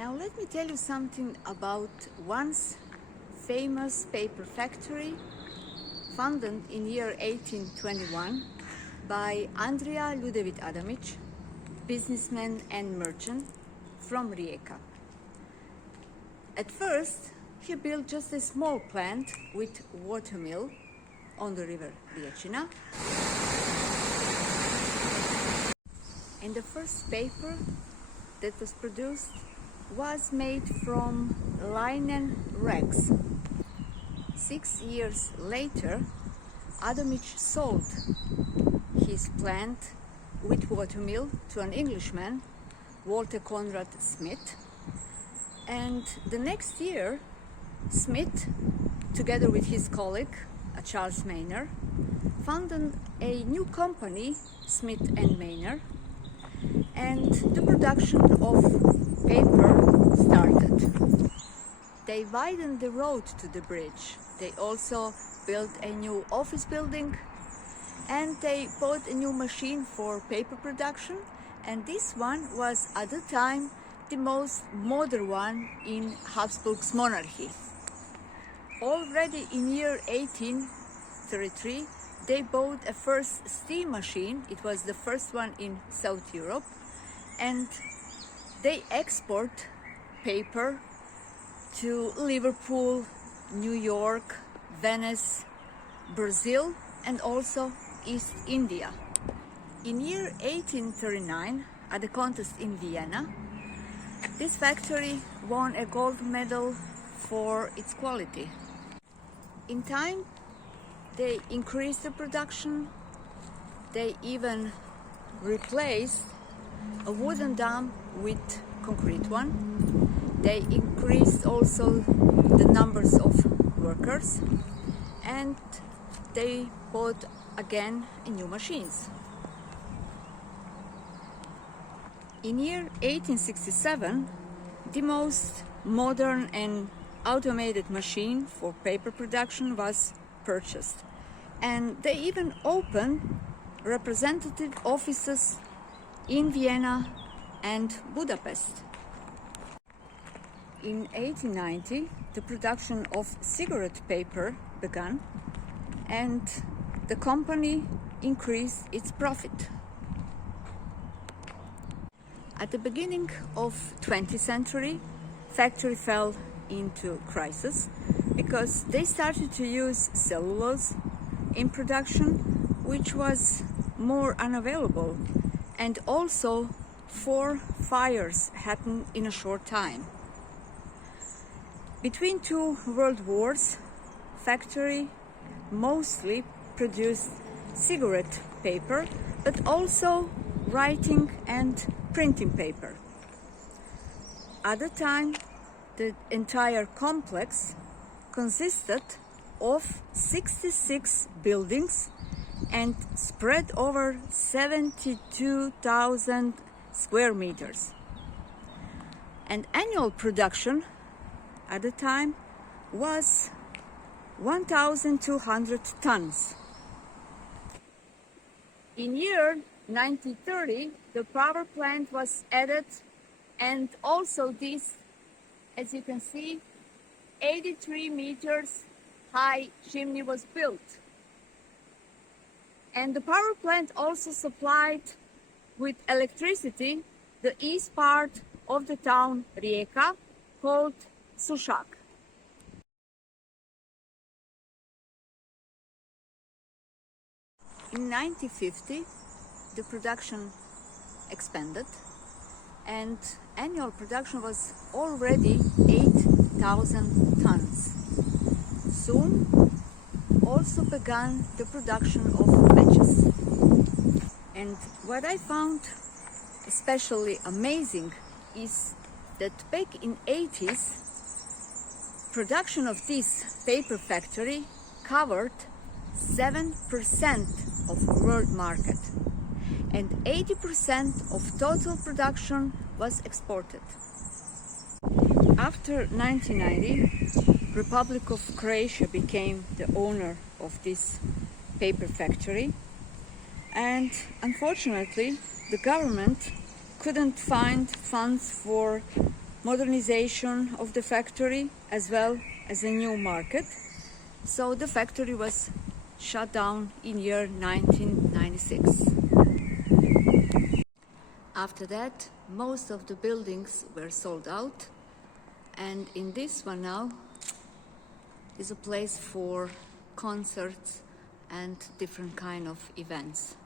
Now let me tell you something about once famous paper factory founded in year 1821 by Andrija Ljudevit Adamić, businessman and merchant from Rijeka. At first, he built just a small plant with water mill on the river Rijeka. And the first paper that was produced was made from linen rags. 6 years later, Adamić sold his plant with watermill to an Englishman, Walter Conrad Smith. And the next year, Smith, together with his colleague, Charles Maynard, founded a new company, Smith and Maynard, and the production of paper started. They widened the road to the bridge. They also built a new office building, and they bought a new machine for paper production, and this one was at the time the most modern one in Habsburg's monarchy. Already in year 1833 they bought a first steam machine. It was the first one in South Europe, and they export paper to Liverpool, New York, Venice, Brazil, and also East India. In year 1839, at the contest in Vienna, this factory won a gold medal for its quality. In time, they increased the production. They even replaced a wooden dam with concrete one. They increased also the numbers of workers, and they bought again new machines. In year 1867, the most modern and automated machine for paper production was purchased, and they even opened representative offices in Vienna and Budapest. In 1890, the production of cigarette paper began, and the company increased its profit. At the beginning of 20th century, factory fell into crisis because they started to use cellulose in production, which was more unavailable, and also 4 fires happened in a short time. Between 2 world wars, factory mostly produced cigarette paper, but also writing and printing paper. At the time, the entire complex consisted of 66 buildings and spread over 72,000 square meters. And annual production at the time was 1,200 tons. In year 1930, the power plant was added, and also this, as you can see, 83 meters high chimney was built. And the power plant also supplied with electricity the east part of the town Rijeka, called Sušak. In 1950, the production expanded, and annual production was already 8,000 tons. Soon also began the production of matches. And what I found especially amazing is that back in 80s, production of this paper factory covered 7% of world market, and 80% of total production was exported. After 1990, Republic of Croatia became the owner of this paper factory, and unfortunately the government couldn't find funds for modernization of the factory as well as a new market. So the factory was shut down in year 1996. After that, most of the buildings were sold out, and in this one now is a place for concerts and different kind of events.